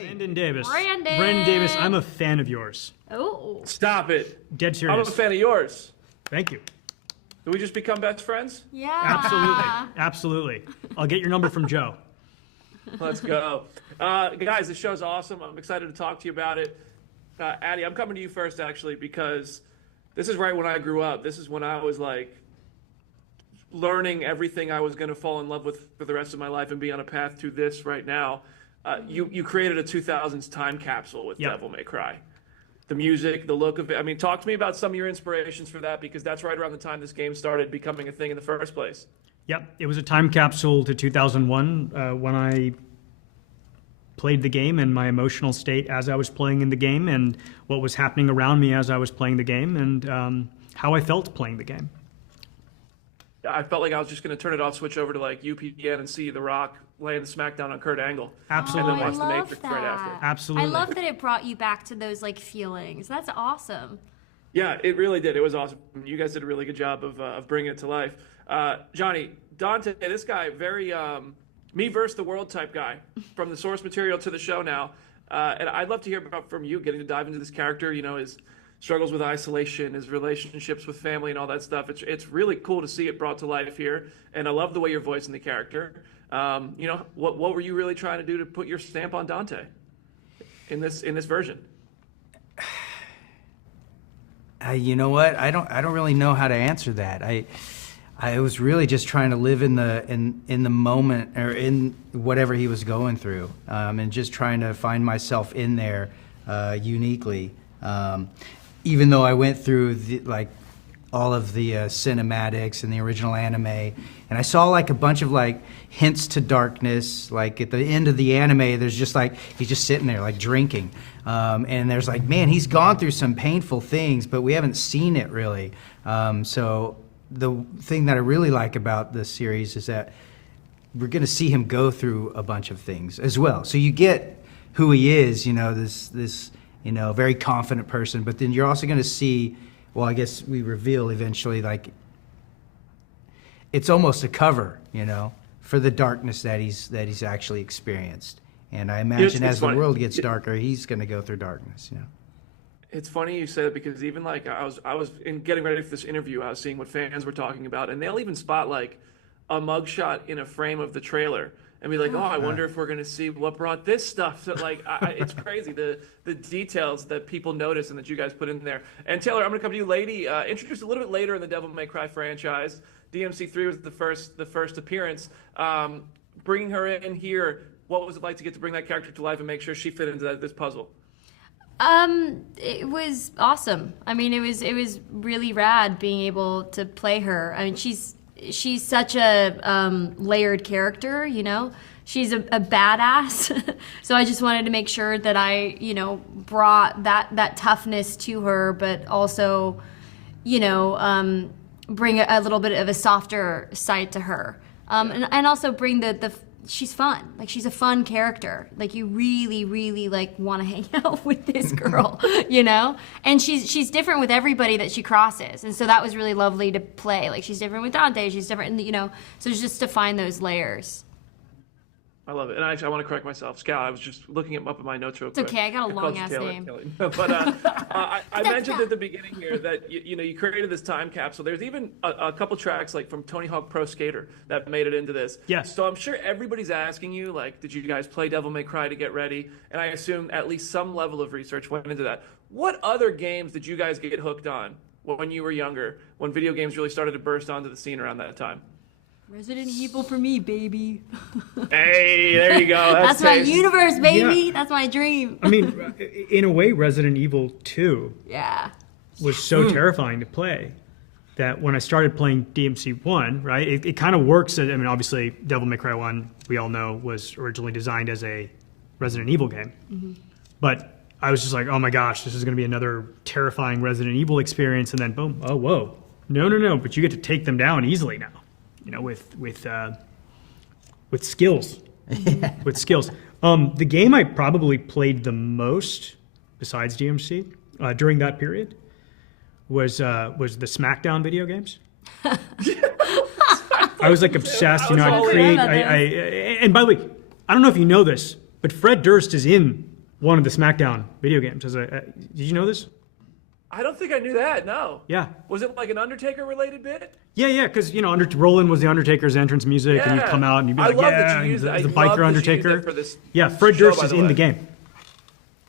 Brandon Davis. Brandon Davis, I'm a fan of yours. Oh. Stop it. Dead serious. I'm a fan of yours. Thank you. Did we just become best friends? Yeah. Absolutely. I'll get your number from Joe. Let's go. Guys, the show's awesome. I'm excited to talk to you about it. Adi, I'm coming to you first, actually, because this is right when I grew up. This is when I was, like, learning everything I was going to fall in love with for the rest of my life and be on a path to this right now. You created a 2000s time capsule with Devil May Cry. The music, the look of it. I mean, talk to me about some of your inspirations for that, because that's right around the time this game started becoming a thing in the first place. Yep, it was a time capsule to 2001 when I played the game and my emotional state as I was playing in the game and what was happening around me as I was playing the game and how I felt playing the game. I felt like I was just going to turn it off, switch over to like UPN and see The Rock laying the smackdown on Kurt Angle. Absolutely. And then watch The I love Matrix that. right after. Absolutely. I love that it brought you back to those like feelings. That's awesome. Yeah, it really did. It was awesome. You guys did a really good job of bringing it to life. Johnny, Dante, this guy, very me versus the world type guy, from the source material to the show now. And I'd love to hear about from you, getting to dive into this character, you know, his struggles with isolation, his relationships with family and all that stuff. It's really cool to see it brought to life here. And I love the way you're voicing the character. You know, what were you really trying to do to put your stamp on Dante in this version? You know what? I don't really know how to answer that. I was really just trying to live in the moment, or in whatever he was going through, and just trying to find myself in there uniquely. Even though I went through all of the cinematics and the original anime, and I saw like a bunch of like hints to darkness. Like at the end of the anime, there's just like he's just sitting there like drinking, and there's like, man, he's gone through some painful things, but we haven't seen it really. So the thing that I really like about this series is that we're going to see him go through a bunch of things as well. So you get who he is, you know, this you know, very confident person, but then you're also going to see, well, I guess we reveal eventually, like, it's almost a cover, you know, for the darkness that he's actually experienced. And I imagine as the world gets darker, he's going to go through darkness, you know. It's funny you say that, because even like I was in getting ready for this interview, I was seeing what fans were talking about, and they'll even spot like a mugshot in a frame of the trailer and be like, oh, I wonder if we're going to see what brought this stuff. So like, it's crazy, the details that people notice and that you guys put in there. And Taylor, I'm going to come to you, lady. Introduced a little bit later in the Devil May Cry franchise. DMC3 was the first appearance. Bringing her in here, what was it like to get to bring that character to life and make sure she fit into this puzzle? It was awesome. I mean, it was really rad being able to play her. I mean, she's such a layered character, you know. She's a badass. So I just wanted to make sure that I, you know, brought that toughness to her, but also, you know, bring a little bit of a softer side to her. And also bring the she's fun. Like, she's a fun character. Like, you really, really, like, want to hang out with this girl, you know? And she's different with everybody that she crosses. And so that was really lovely to play. Like, she's different with Dante. She's different, you know? So it's just to find those layers. I love it. And actually, I want to correct myself. Scout, I was just looking him up in my notes real quick. It's okay. I got a long-ass name. But I mentioned at the beginning here that, you know, you created this time capsule. There's even a couple tracks, like, from Tony Hawk Pro Skater that made it into this. Yes. So I'm sure everybody's asking you, like, did you guys play Devil May Cry to get ready? And I assume at least some level of research went into that. What other games did you guys get hooked on when you were younger, when video games really started to burst onto the scene around that time? Resident Evil for me, baby. Hey, there you go. That's my universe, baby. Yeah. That's my dream. I mean, in a way, Resident Evil 2 was so terrifying to play that when I started playing DMC 1, right, it kind of works. I mean, obviously, Devil May Cry 1, we all know, was originally designed as a Resident Evil game. Mm-hmm. But I was just like, oh my gosh, this is going to be another terrifying Resident Evil experience. And then, boom, oh, whoa. No, but you get to take them down easily now. You know, with skills, with skills. The game I probably played the most, besides DMC, during that period, was the SmackDown video games. I was like obsessed. You know, I'd create. And by the way, I don't know if you know this, but Fred Durst is in one of the SmackDown video games. Did you know this? I don't think I knew that. No. Yeah. Was it like an Undertaker related bit? Yeah, because Roland was the Undertaker's entrance music, and you'd come out and you'd be like, love yeah, that you used the it. biker Undertaker. Fred show, Durst is in the game.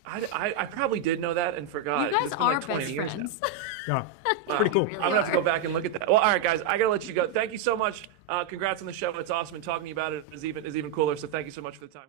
I probably did know that and forgot. You guys It's been are like 20 best years friends. Yeah, pretty cool. Really I'm gonna have to go back and look at that. Well, all right, guys, I gotta let you go. Thank you so much. Congrats on the show. It's awesome, and talking to you about it is even cooler. So thank you so much for the time.